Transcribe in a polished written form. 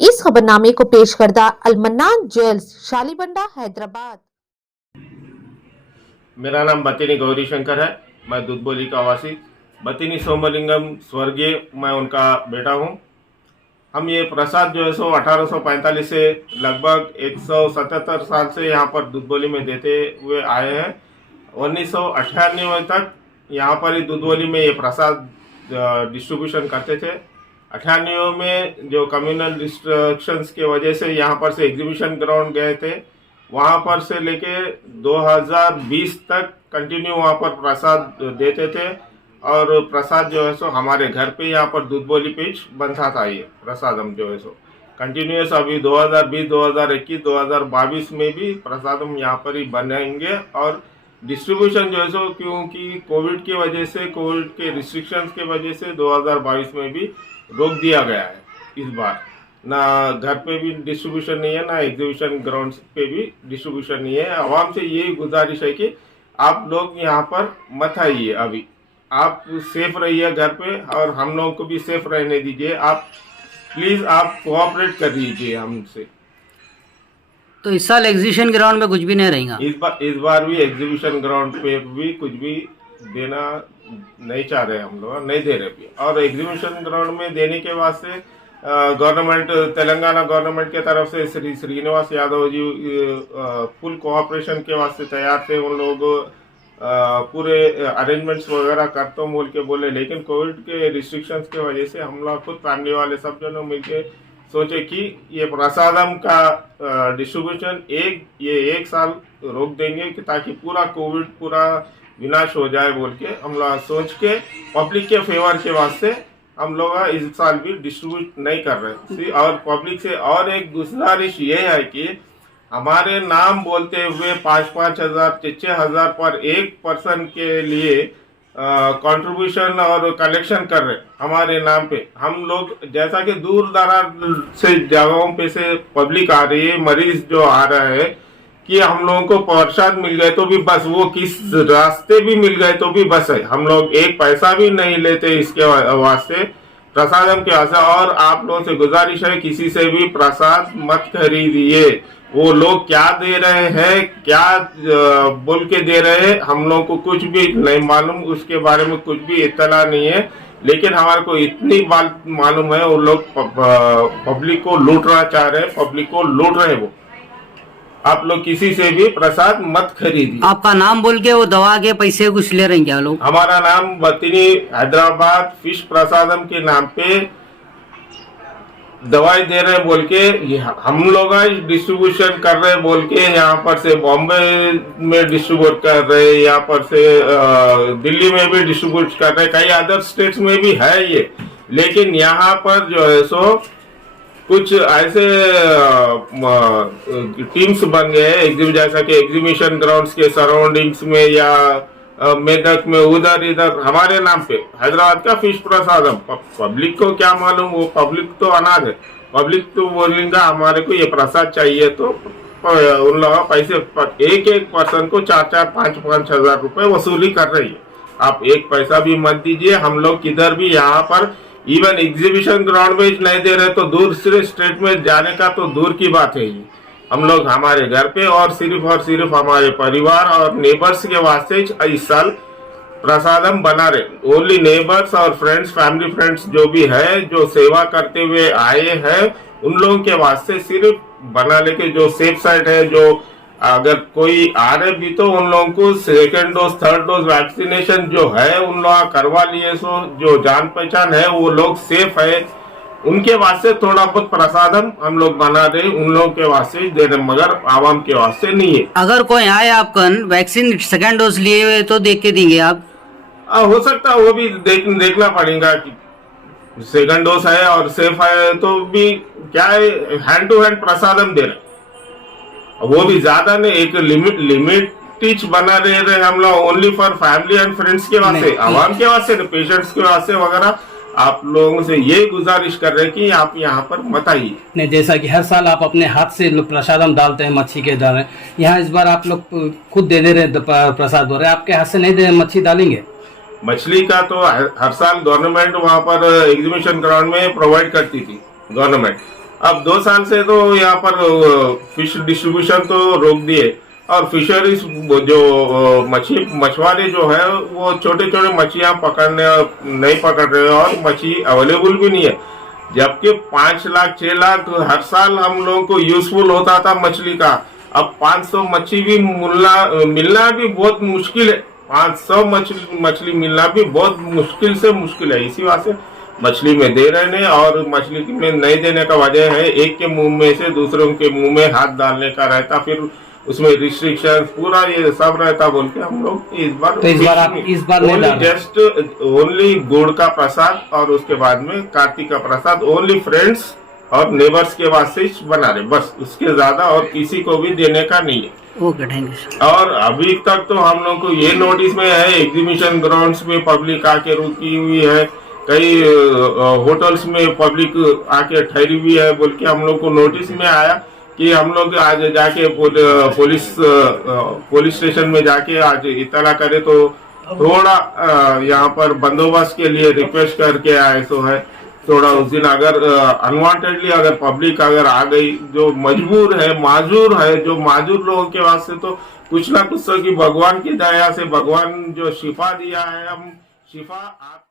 इस खबरनामे को पेश करदा अलमन्नान ज्वेल्स शालीबंडा हैदराबाद। मेरा नाम बतिनी गौरी शंकर है। मैं दुधबोली का वासी बतिनी सोमलिंगम स्वर्गीय, मैं उनका बेटा हूँ। हम ये प्रसाद जो है सो 1845 से लगभग 177 साल से यहाँ पर दुधबोली में देते हुए आए हैं। 1998 तक यहाँ पर ही दुधबोली में ये प्रसाद डिस्ट्रीब्यूशन करते थे। 98 में जो कम्युनल रिस्ट्रिक्शंस की वजह से यहाँ पर से एग्जीबिशन ग्राउंड गए थे, वहाँ पर से लेके 2020 तक कंटिन्यू वहाँ पर प्रसाद देते थे। और प्रसाद जो है सो हमारे घर पे यहाँ पर दुधबोली पिच बनता था। ये प्रसाद हम जो है सो कंटिन्यूस अभी 2020, 2021, 2022 में भी प्रसाद हम यहाँ पर ही बनाएंगे। और डिस्ट्रीब्यूशन जो है सो क्योंकि कोविड की वजह से, कोविड के रिस्ट्रिक्शंस की वजह से 2022 में भी रोक दिया गया है। इस बार ना घर पे भी डिस्ट्रीब्यूशन नहीं है, ना एग्जीबिशन ग्राउंड पे भी डिस्ट्रीब्यूशन नहीं है। आवाम से यही गुजारिश है कि आप लोग यहाँ पर मत आइए, अभी आप सेफ रहिए घर पे और हम लोगों को भी सेफ रहने दीजिए। आप प्लीज आप कोऑपरेट कर दीजिए हमसे। तो इस साल एग्जीबिशन ग्राउंड में कुछ भी नहीं रहेगा। इस बार भी एग्जीबिशन ग्राउंड पे भी कुछ भी देना नहीं चाह रहे, हम लोग नहीं दे रहे भी। और एग्जीबिशन ग्राउंड में देने के वास्ते गवर्नमेंट, तेलंगाना गवर्नमेंट के तरफ से श्री श्रीनिवास यादव जी फुल कोऑपरेशन के वास्ते तैयार थे। उन लोग पूरे अरेंजमेंट्स वगैरह करते बोल के बोले, लेकिन कोविड के रिस्ट्रिक्शंस की वजह से हम लोग खुद फैमिली वाले सब जनों मिलके सोचे कि ये प्रसादम का डिस्ट्रीब्यूशन एक साल रोक देंगे कि ताकि पूरा कोविड पूरा विनाश हो जाए बोल के हम लोग सोच के पब्लिक के फेवर के वास्ते हम लोग इस साल भी डिस्ट्रीब्यूट नहीं कर रहे। और पब्लिक से और एक गुजारिश ये है कि हमारे नाम बोलते हुए 5-5 हजार 6-6 हजार पर एक पर्सन के लिए कंट्रीब्यूशन और कलेक्शन कर रहे हमारे नाम पे। हम लोग जैसा कि दूर दराज से जगहों पे से पब्लिक आ रही है, मरीज जो आ रहा है कि हम लोगों को प्रसाद मिल गए तो भी बस, वो किस रास्ते भी मिल गए तो भी बस है। हम लोग एक पैसा भी नहीं लेते इसके वास्ते, प्रसादम के वास्ते। और आप लोगों से गुजारिश है किसी से भी प्रसाद मत खरीदिए। वो लोग क्या दे रहे हैं, क्या बोल के दे रहे हैं, हम लोगों को कुछ भी नहीं मालूम, उसके बारे में कुछ भी इत्तला नहीं है। लेकिन हमारे को इतनी बात मालूम है वो लोग पब्लिक को लूटना चाह रहे हैं, पब्लिक को लूट रहे। वो आप लोग किसी से भी प्रसाद मत खरीदिए। आपका नाम बोल के वो दवा के पैसे कुछ ले रहे हैं क्या लोग? हमारा नाम बतिनी हैदराबाद फिश प्रसादम के नाम पे दवाई दे रहे बोल के हम लोग डिस्ट्रीब्यूशन कर रहे बोल के यहाँ पर से बॉम्बे में डिस्ट्रीब्यूट कर रहे, यहाँ पर से दिल्ली में भी डिस्ट्रीब्यूट कर रहे, कई अदर स्टेट्स में भी है ये। लेकिन यहाँ पर जो है सो कुछ ऐसे टीम्स बन गए हैं जैसा कि एग्जीबिशन ग्राउंड्स के सराउंडिंग्स में या मेदक में, उधर इधर हमारे नाम पे हैदराबाद का फिश प्रसादम। पब्लिक को क्या मालूम, वो पब्लिक तो अनाथ है। पब्लिक तो बोलेगा हमारे को ये प्रसाद चाहिए, तो उन लोग पैसे एक पर्सन को 4-4, 5-5 हजार रुपए वसूली कर रही है। आप एक पैसा भी मत दीजिए। हम लोग किधर भी यहाँ पर इवन एग्जीबिशन ग्राउंड में नहीं दे रहे तो दूसरे स्टेट में जाने का तो दूर की बात है। ये हम लोग हमारे घर पे और सिर्फ हमारे परिवार और नेबर्स के वास्ते इस साल प्रसादम बना रहे। ओनली नेबर्स और फ्रेंड्स, फैमिली फ्रेंड्स जो भी है, जो सेवा करते हुए आए हैं, उन लोगों के वास्ते सिर्फ बना लेके जो सेफ साइड है, जो अगर कोई आ रहे भी तो उन लोगों को second dose, third dose vaccination जो है उन लोग करवा लिए। सो जो जान पहचान है वो लोग सेफ है, उनके वास्ते थोड़ा बहुत प्रसादम हम लोग बना रहे, उन लोगों के वास्ते दे रहे, मगर आवाम के वास्ते नहीं है। अगर कोई आए आपकन वैक्सीन सेकंड डोज लिए हुए तो देख के देंगे आप? हो सकता है वो भी देखना पड़ेगा कि सेकंड डोज है और सेफ है तो भी क्या है, हैंड टू हैंड प्रसादम दे रहे, वो भी ज्यादा नहीं, एक लिमिट टीच बना रहे हम लोग only for family and friends के वास्ते, आवाम के वास्ते, पेशेंट्स के वास्ते वगैरह। आप लोगों से ये गुजारिश कर रहे हैं कि आप यहाँ पर मत आइए। नहीं, जैसा कि हर साल आप अपने हाथ से प्रसादम डालते हैं मच्छी के दाने, यहाँ इस बार आप लोग खुद दे रहे प्रसाद हो रहे, आपके हाथ से नहीं दे मच्छी डालेंगे? मछली का तो हर साल गवर्नमेंट वहाँ पर एग्जीबिशन ग्राउंड में प्रोवाइड करती थी गवर्नमेंट, अब 2 साल से तो यहाँ पर फिश डिस्ट्रीब्यूशन तो रोक दिए और फिशरीज जो मछुआरे जो है वो छोटे छोटे मछलियां पकड़ने नहीं पकड़ रहे और मछली अवेलेबल भी नहीं है, जबकि 5 लाख 6 लाख हर साल हम लोगों को यूजफुल होता था मछली का। अब 500 मछली भी मिलना भी बहुत मुश्किल है, 500 मछली मिलना भी बहुत मुश्किल से मुश्किल है। इसी वजह से मछली में दे रहे हैं और मछली में नहीं देने का वजह है एक के मुंह में से दूसरों के मुंह में हाथ डालने का रहता, फिर उसमें रिस्ट्रिक्शन पूरा ये सब रहता बोल के हम लोग इस बार तो इस बार नहीं डाल रहे। जस्ट ओनली गुड़ का प्रसाद और उसके बाद में कार्तिक का प्रसाद ओनली फ्रेंड्स और नेबर्स के वास्ते बना रहे, बस उसके ज्यादा और किसी को भी देने का नहीं है। Okay, thank you. और अभी तक तो हम लोग को ये नोटिस में है एग्जीबिशन ग्राउंड्स में पब्लिक आके रुकी हुई है, कई होटल्स में पब्लिक आके ठहरी हुई है बोल के हम लोग को नोटिस में आया कि हम लोग आज जाके पुलिस स्टेशन में जाके आज इतला करे तो थोड़ा यहाँ पर बंदोबस्त के लिए रिक्वेस्ट करके आए। सो है थोड़ा उस दिन अगर अनवांटेडली अगर पब्लिक अगर आ गई जो मजबूर है माजूर है, जो माजूर लोगों के वास्ते तो कुछ ना कुछ तो कि भगवान की दया से भगवान जो शिफा दिया है, हम शिफा आप